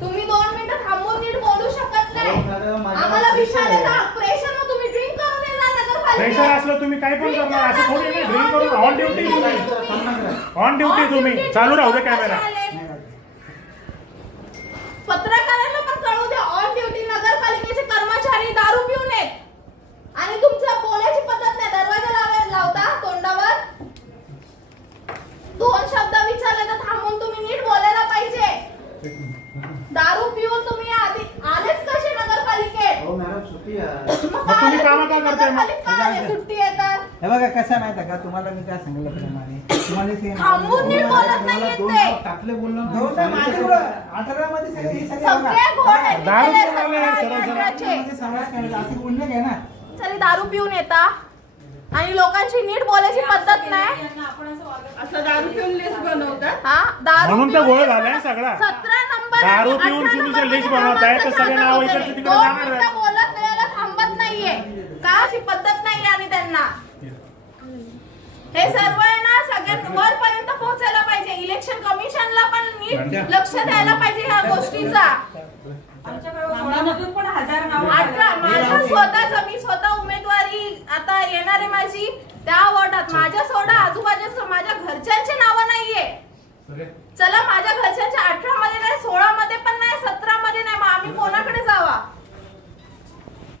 तुम्ही 2 मिनिटं थांबून नीट बोलू शकत नाही. आम्हाला विचारायचा प्रेशर मग तुम्ही ड्रिंक करून येणार नगरपालिकेत. प्रेशर असलं तुम्ही काय पण करणार असं थोडी नाही. ड्रिंक करून ऑन ड्युटी तुम्ही चालू राहू दे कॅमेरा. पत्रकारांना पण कळू द्या ऑन ड्युटी नगरपालिकेचे कर्मचारी दारू पिऊन येत आणि तुमचं बोलायची पद्धत नाही. दरवाजा लावता तोंडावर 2 शब्द विचारले तर थांबून तुम्ही नीट बोलायला पाहिजे. दारू पिऊन तुम्ही आधी आलेच कसे नगरपालिकेत? हो मॅडम सुट्टी आहे. मग तुम्ही कामं का करताय मग? सुट्टी येतात. हे बघा कसं आहे माहिती का तुम्हाला मी काय सांगितलं प्रमाणे थांबून नीट बोलत नाहीये ते. टाकले बोललो ना. 18 मध्ये सगळे घोड आहेत दारू तिथले पिऊन आले, सगळे सरळ. 18चे. ना चली दारू पिऊन येता आणि लोकांची नीट बोलायची पद्धत नाही. असं दारू पिऊन लिस्ट बनवतात. हा दारू म्हणून तर पिऊन गोळ झालाय सगळा. 17 नंबर दारू आणि पिऊन 18 तुम्ही जे नंबर लिस्ट बनवताय तर सगळे नाव इकडचे तिकडे 2 जाणार मिनिटं बोलत वेळेला थांबत नाहीये का? अशी पद्धत नाहीये आणि त्यांना हे सर्व आहे ना सगळ्यात वरपर्यंत पोहोचायला पाहिजे. इलेक्शन कमिशनला पण नीट लक्ष द्यायला पाहिजे ह्या गोष्टीचा. आमच्याकडे पण 1000 नाव 18 माझं स्वतःच मी स्वतः उमेदवारी आता येणार आहे माझी त्या वॉर्डात. माझ्या सोडा आजूबाजूच्या माझ्या घरच्यांची नावं नाहीये. चला माझ्या घरच्यांच्या 18 मध्ये नाही 16 मध्ये पण